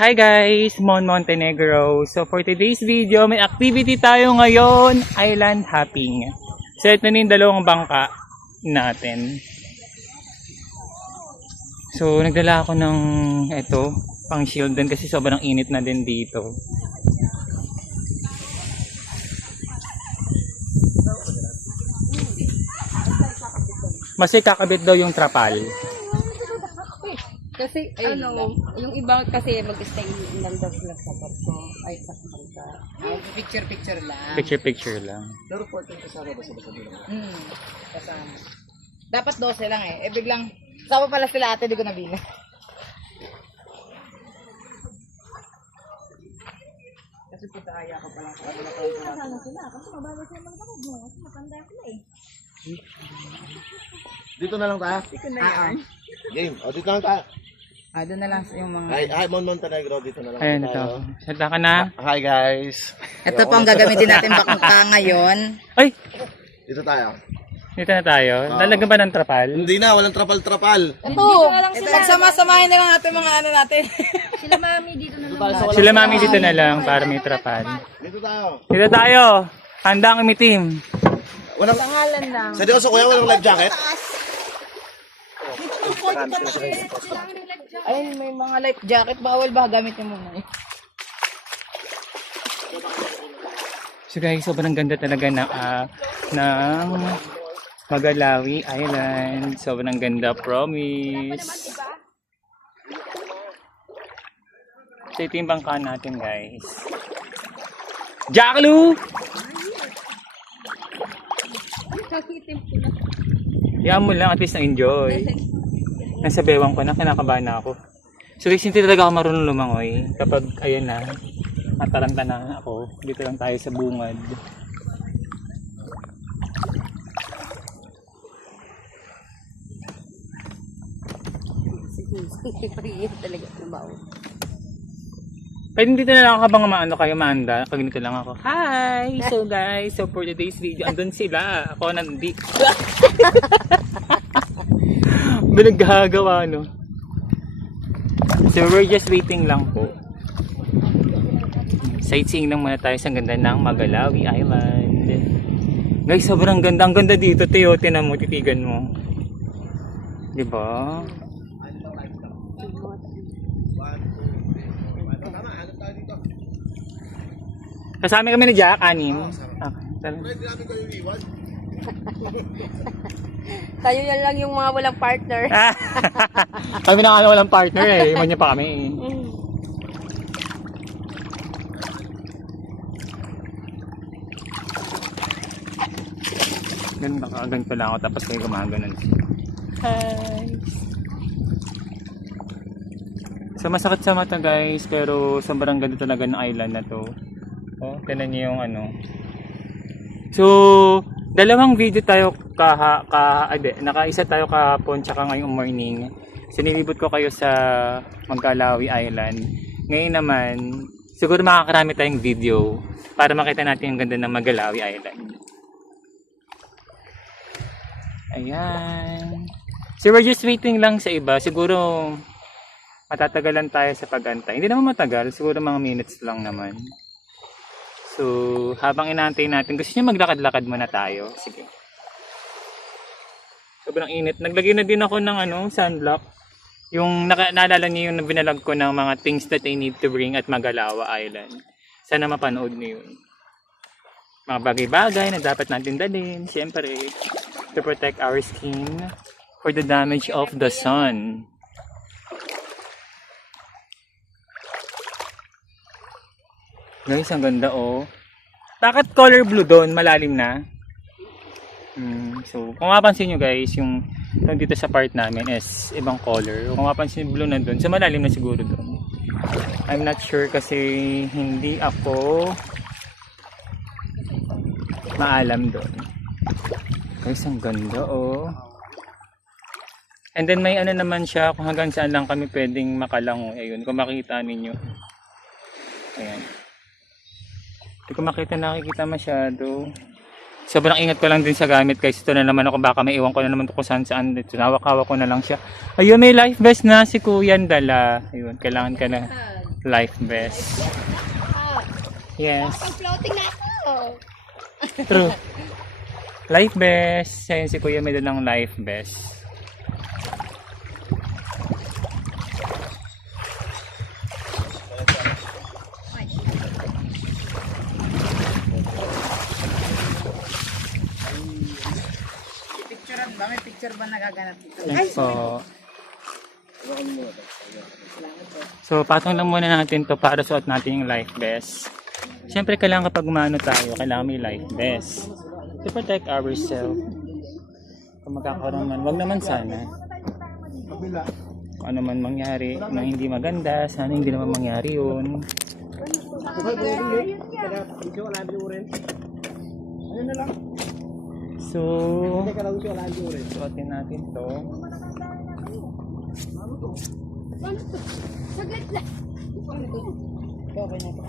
Hi guys! Mon Montenegro. So for today's video, may activity tayo ngayon, island hopping. So ito na yung dalawang bangka natin. So nagdala ako ng ito, pang shield din kasi sobrang init na din dito. Mas kakabit daw yung trapal. Kasi, yung iba kasi mag-stay in lang daw sila sa barko. Ay, sa barko. Picture-picture lang. Picture lang. Pero 14 kasama ba sila sa bilang? Kasama. Dapat 12 lang eh. Biglang, sama pala sila ate, di ko nabilang. Kasi pitaya ko pa lang sa kabila ko. Kasama sila kasi mababa sila magkakad mo kasi matanda sila eh. Dito na lang tayo. Dito na yan. Game. O dito na lang tayo. Doon na lang yung mga... Hi, Mon Montenegro. Dito na lang Ayan ito. tayo. Salta ka na. Hi guys. Ito po ang gagamitin natin bangka ngayon. Ay! Dito tayo. Dito na tayo. Lalagyan ba ng trapal? Hindi na, walang trapal-trapal. Ito nagsama-samahin na lang natin mga ano natin. Sila mami dito na lang. Sila mami dito na lang para may trapal. Dito tayo. Dito tayo. Handang umitim. Walang Pangalan lang. seryoso kuya, walang life jacket? Ayun, may mga life jacket. Bawal ba gamitin mo na eh. So guys, sobrang ganda talaga ng Magalawi Island. Sobrang ganda, promise. So ito yung bangka natin guys. Jackalu! Yan mo lang, at least na-enjoy. Nasa bewang ko na, kinakabahan na ako. So guys, hindi talaga ako marunong lumangoy. Kapag, ayan na, mataranta na ako. Dito lang tayo sa bungad. Talaga ng bawal. Pwede dito na lang ako habang maano kayo, Manda. Pag ganito lang ako. Hi! So guys, so for today's video, andun sila. Ako nandito. Binaggagawa, no? So we're just waiting lang po. Sightseeing lang muna tayo sa ganda ng Magalawi Island. Guys, sobrang ganda. Ang ganda dito, Teo. Tinan mo, titigan mo. Diba? Kasama kami ni Jack, anim. Pwede namin kayo iwan. Tayo yan lang yung mga walang partner. Kami na nga walang partner eh. Iwan niya pa kami eh. Ganito lang ako tapos kayo gumaganon. Hi! So masakit sa mata guys, pero sobrang ganda talaga ng island na to. Oh, tingnan niyo yung ano. So, dalawang video tayo nakaisa tayo kahapon tsaka ngayong morning. Sinilibot ko kayo sa Magalawi Island. Ngayon naman, siguro makakarami tayong video para makita natin yung ganda ng Magalawi Island. Ayan. So, we're just waiting lang sa iba. Siguro, matatagalan tayo sa pag-antay. Hindi naman matagal. Siguro mga minutes lang naman. So, habang inaantay natin, gusto nyo maglakad-lakad muna tayo. Sige. Sobrang init. Naglagay na din ako ng sunblock. Yung naalala niyo yung binalag ko ng mga things that I need to bring at Magalawa Island. Sana mapanood niyo yun. Mga bagay-bagay na dapat natin dalhin. Siyempre, to protect our skin for the damage of the sun. Guys, ang ganda oh. Bakit color blue doon? Malalim na. So, kung mapansin nyo guys, yung dito sa part namin is ibang color. Kung mapansin blue na doon, so malalim na siguro doon. I'm not sure kasi hindi ako maalam doon. Guys, ang ganda oh. And then may naman siya kung hanggang saan lang kami pwedeng makalango. Ayun, kung makita ninyo. Ayan. Hindi ko nakikita masyado. Sobrang ingat ko lang din sa gamit guys. Ito na naman ako, baka may iwan ko na naman ito kung saan. Ito, hawak-hawak ko na lang siya. Ayun, may life vest na si Kuya dala. Ayun, kailangan ka na. life vest. Yes, Pag-floating na ako. true. Life vest. Ayun si Kuya may dalang life vest. Picturean ba? May picture ba nagaganap dito? Yes po. So, patong lang muna natin to para suot natin yung life vest. Siyempre, kailangan kapag umano tayo, kailangan may life vest. To protect ourselves. Kung magkakaroon man, wag naman sana. Kung ano man mangyari na hindi maganda, sana hindi naman mangyari yun. So, suotin natin to. Saglit lang. Okay na ito.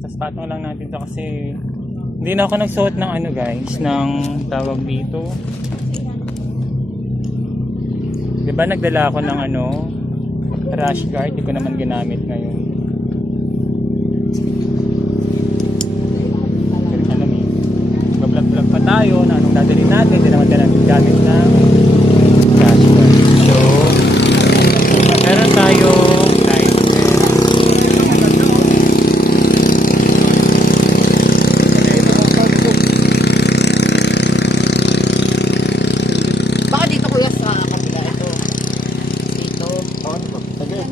Tapos patong lang natin to kasi hindi na ako nagsuot ng ano guys, ng tawag dito. Diba nagdala ako ng ano, rash guard, di ko naman ginamit ngayon. Pero alam eh, mag-vlog pa tayo na anong dadalhin natin, di naman tayo gamit ng rash guard. So, meron tayo life vest. Baka dito kuya sa kabila ito. Dito.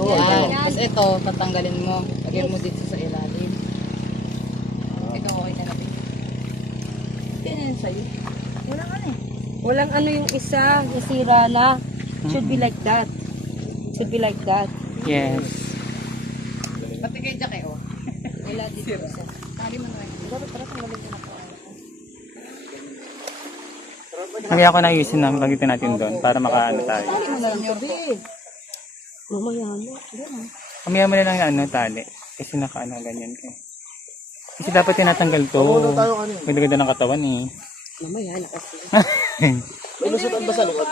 Yan. Tapos ito, tatanggalin mo. Lagyan mo dito sa ilalim. Ito okay na natin. Yan yan sa'yo. Walang ano eh. Walang ano yung isa, nasira na. Should be like that. Should be like that. Yes. Pati kay Jack eh, oh. Wala dito isa. Tali mo na rin. Dapat para tanggalin ko na po. Kaya ako naayusin na bagitin natin doon para makaano tayo. Tali mo na rin yung Mamaya na. Kamaya mo na lang yung ano, tali. Kasi nakaano ganyan ka. Kasi dapat tinatanggal to. Ganda-ganda ng katawan eh. Mamaya na kasi. May lusutan ba sa likod?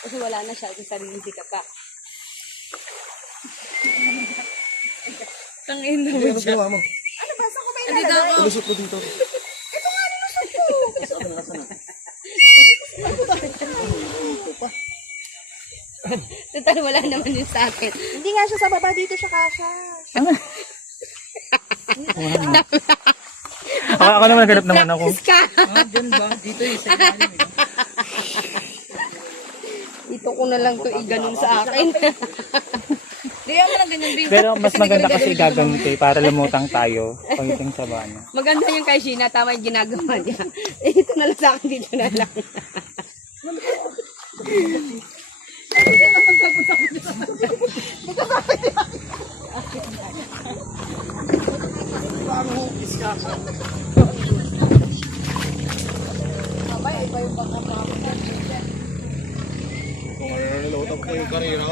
Kasi wala na siya. Kasi sariling ka pa. Tangin na Ano ginawa mo? Ano ba? Saan ko ba Hindi daw ako. Lusot mo dito. Total, wala naman yung sa akin. Hindi nga siya sa baba. Dito siya kasha. Ako naman naghanap naman ako. Ka. Ah, dyan ba? Dito yung sa ilalim. Dito ko na lang to iganon sa akin. Hindi mo lang ganyan din. Pero mas maganda kasi gaganti para lumutang tayo pagiting sa bana. Maganda yung kay Sheena. Tama yung ginagawa niya. Ito na lang sa akin. Dito na lang. Nilutang ko yung karera.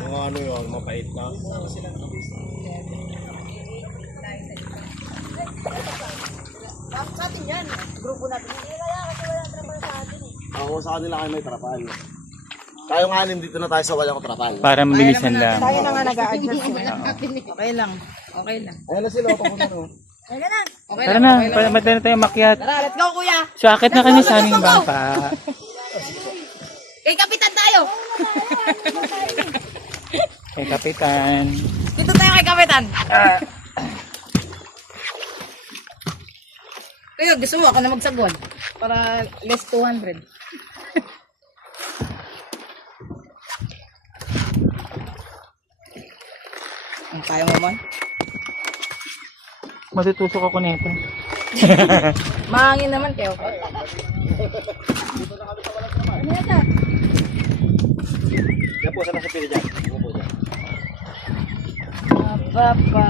Mga ano yun, mapait na. Sa atin yan. Grupo natin. Hindi kaya kasi wala trabaho sa atin eh. Ako sa kanila kayo may trapal. Tayo nga dito na tayo sa walang trapal. Para mabilisan lang. Tayo na nga nag-a-adjust. Okay lang. Okay lang. Ayan na sila, utang ko na no. Ayun na. Okay Tara lang. na, Okay lang. para madali na tayo makyat. Tara, let's go kuya. So akit na kami sa aming bangka. Kay kapitan tayo. Kay Kapitan. Dito tayo kay kapitan. Kuya, gusto mo ako na magsagwan. Para less 200. Ang kaya mo man? Matutusok ako nito. Mahangin naman kayo. Yan po, sana sa pili dyan. Yan po dyan. Papa.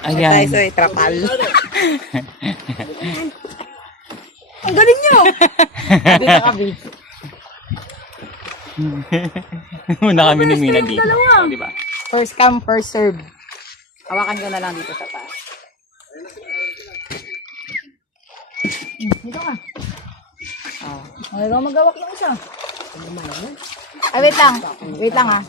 Ayan. trapal. Ang galing nyo! Dito kami. Una kami ni Mina dito. dalawa. Oh, di ba? First come, first serve. Hawakan ko na lang dito sa taas. Dito ka. Ay, ikaw magawak ng isa. Ay, wait lang. Wait lang ha.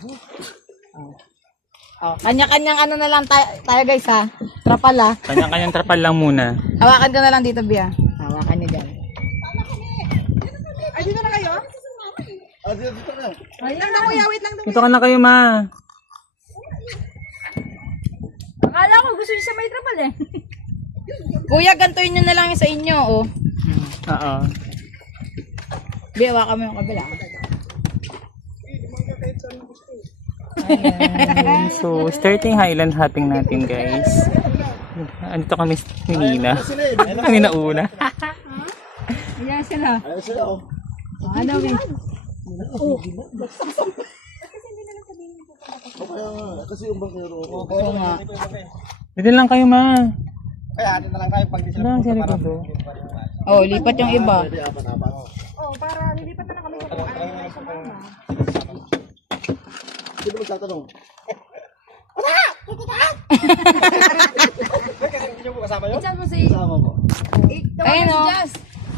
Oh, kanya-kanyang ano na lang tayo guys ha. Trapal ha. Kanya-kanyang trapal lang muna. Hawakan ko na lang dito, Bia. Hawakan niyo dyan. Ah, dito na. Dito ka na kayo, ma. Akala ko gusto niyo sa may trapal eh. Kuya, gantuin nyo na lang yung sa inyo, oh. Oo. Bia, hawakan mo yung kabila. So, starting Highland hopping natin, guys. Andito kami ni Nina. Kami na una. Ayan sila. Ayun sila, oh. Ano eh. Kaya nga, kasi yung bangkero ko. Oo nga. Dito lang kayo, ma. Kaya atin na lang tayo pag di Dito lang sa likod, oh. Oh, lipat yung iba. Pwede apat-apat. Oh, para lilipat na kami sa Sino magtatanong? Diyan mo si... Kasama mo. Ayun, si oh. Jazz.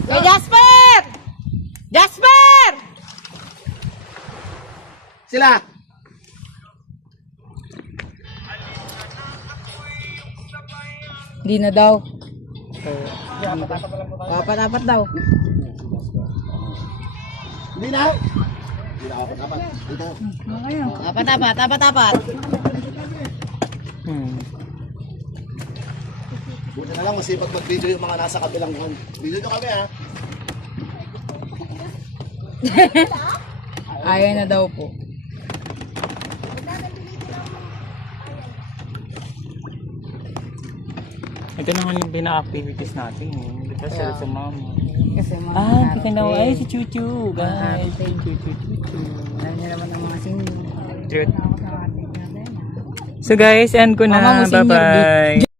Hey, Jasper! Jasper! Sila! Hindi na daw. Apat-apat daw. Hindi na! Hindi na apat-apat. Dito. Apat-apat, apat-apat. Buti na lang masipag mag-video yung mga nasa kabilang one. Video nyo kami, ha? Ayaw na daw po. Ito naman yung pina-activities natin. Dito sila sa mama. Kasi mga Kita na. Ay, si Chuchu, guys. Chuchu. Alam niyo naman ang mga senior. So guys, end ko Mama na. mo, senior, Bye-bye.